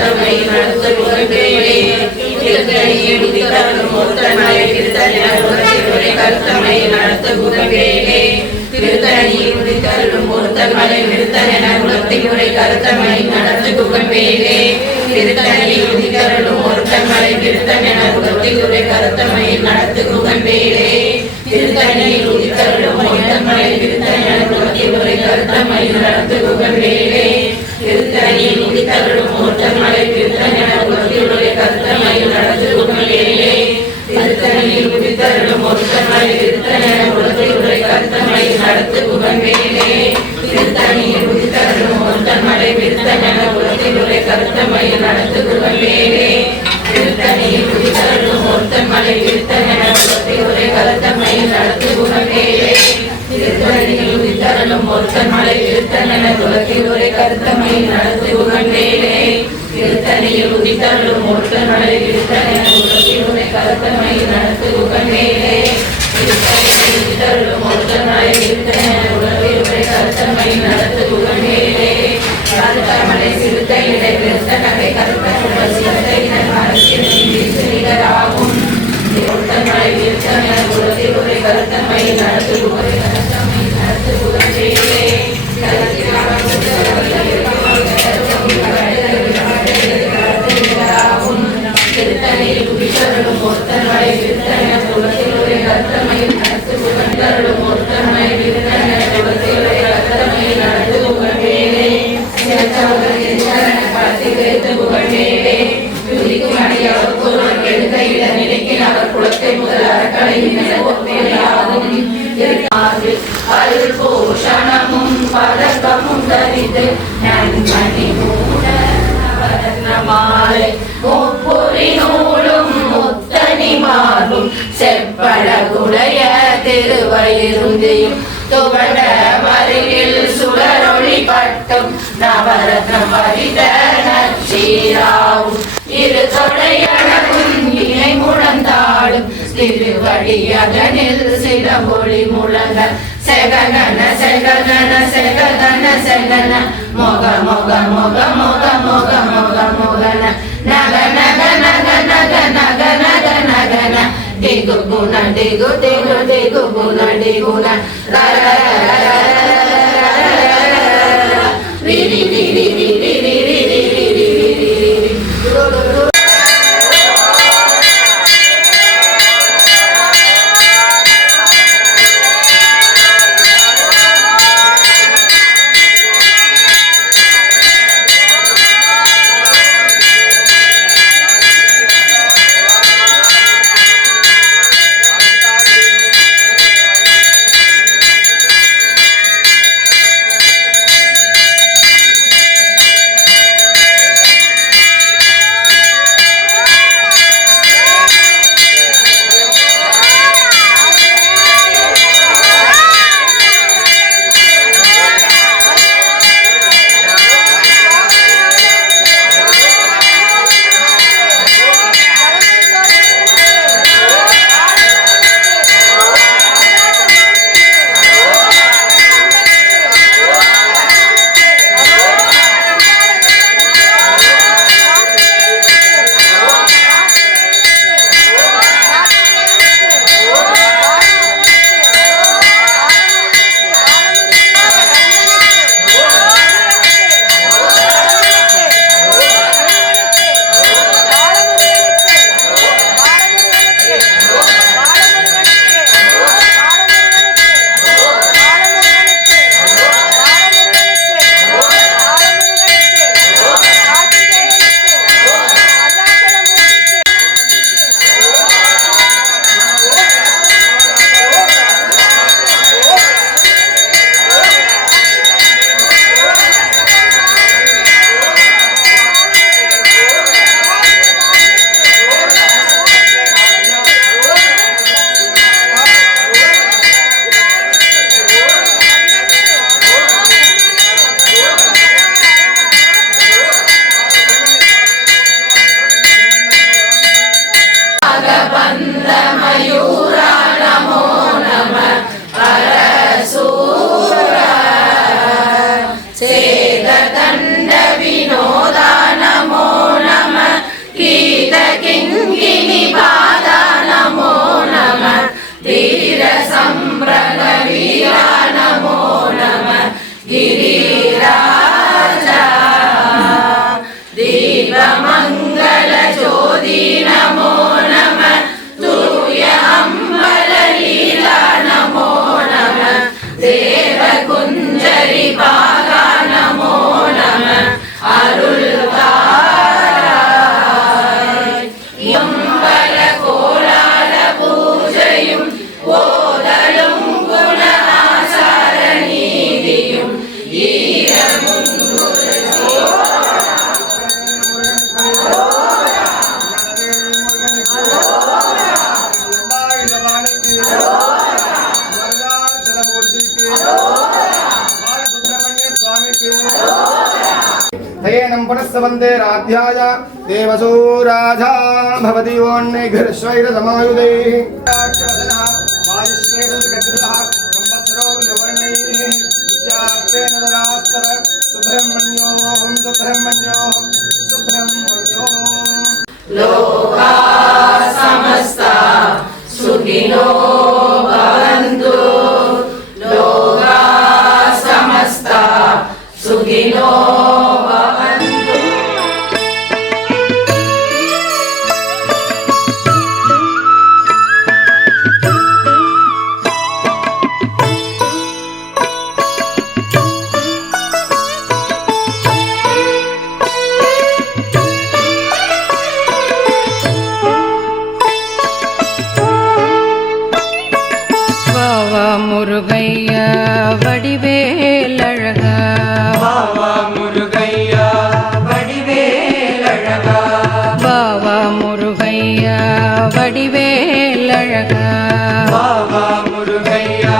கருத்தமை நடத்து புகழ்வேலே திருத்தணியில் உதித்தருளும் ஒருத்தன்மலை திருத்தணி கருத்தமை நடத்து புகழ்வேலே திருத்தணியில் உதித்தருளும் ஒருத்தன்மலை நிறுத்தன குலத்தினுரை கருத்தமை நடத்து புகழ்வேலே திருத்தணியில் உதித்தருளும் ஒருத்தன்மலை நிறுத்தன குலத்தினுரை கருத்தமை நடத்து புகழ்வேலே திருத்தணியில் உதித்தருளும் ஒருத்தன்மலை நிறுத்தன குலத்தினுரை கருத்தமை நடத்து புகழ்வேலே திருத்தணியில் உதித்தருளும் ஒருத்தன்மலை நிறுத்தன குலத்தினுரை கருத்தமை நடத்து புகழ்வேலே திருத்தணியில் உதித்தருளும் ஒருத்தன்மலை நிறுத்தன குலத்தினுரை கருத்தமை நடத்து புகழ்வேலே திருத்தணியில் உதித்தருளும் ஒருத்தன்மலை நிறுத்தன குலத்தினுரை கருத்தமை நடத்து புகழ்வேலே திருத்தணியில் உதித்தருளும் ஒருத்தன்மலை நிறுத்தன குலத்தினுரை கருத்தமை நடத்து புகழ்வேலே திருத்தணியில் உதித்தருளும் ஒருத்தன்மலை நிறுத்தன குலத்தினுரை கருத்தமை நடத்து புகழ்வேலே திருத்தணியில் உதித்தருளும் ஒருத்தன்மலை நிறுத்தன குலத்தினுரை கருத்தமை நடத்து புகழ்வேலே திருத்தணியில் உதித்தருளும் ஒருத்தன்மலை நிறுத்தன குலத்தினுரை கருத்தமை நடத்து புகழ்வேலே கருத்தமலை சிறுத்த இடை பெருத்த நகை கருத்த சிறுத்த இடம் அரசியலாகும் ஒருத்தன்மலை நிறுத்தன குலத்தினுரை கருத்தமை நடத்து கருத்தமை நடத்து புகழ்வேலே திருத்தணியில் உதித்தருளும் ஒருத்தன்மலை நிறுத்தன குலத்தினுரை கருத்தமை நடத்து புகழ்ந்தருளும் ஒருத்தன்மலை நிறுத்தன குலத்தினுரை கருத்தமை நடத்து புகழ்வேலே பழத்தை வைத்து புகழ்வேலே துதிக்கும் அடியவர்க்கு எடுத்த இட நிலைக்கில் அவர் குலத்தை முதல் அறக்கலையும் அருள் பூஷணமும் பதக்கமும் தரித்து நன்மணி மாலை முப்பொறி நூலும் முத்தனி மாறும் செப்பழகுடைய திருவயிருந்தியும் துவண்ட மருகில் சுடரொளி பட்டும் நவரத்னம் பறித்த நச்சீராவும் இரு தொடையழகும் இணை முழந்தாடும் திருவடி அதனில் சிறமொழி முழங்க செகன செகன செகன செகன மொக மொக மொக மொக மொக மொக மொகன நக நக நக நக நக நக நகன டிகு குண டிகு டிகு டிகு குண டிகுண ரிரி ரிரி ரிரி ரிரி ரிரி சேத தண்ட வினோத நமோ பாகா நமோ நம அருள்தாராய் எம்பல கோலால பூஜையும் ஓதலும் குண ஆசார நீதியும் ஈரமும் हयेनं पुनस्सवन्दे राध्याय देवसूराजा भवति ओन्निघर्ष्वैरसमायुधैः वायुश्वेतगद्रुतः संवत्सरो यौवनैः विद्यात्वेन दरास्तर सुब्रह्मण्योऽहं सुब्रह्मण्योऽहं सुब्रह्मण्योऽहं लोका समस्ता सुखिनो भवन्तु लोका समस्ता सुखिनो भवन्तु முருகையா வடிவேலழகா பாவா முருகையா வடிவேலழகா பாவா முருகையா வடிவேலழகா பாவா முருகையா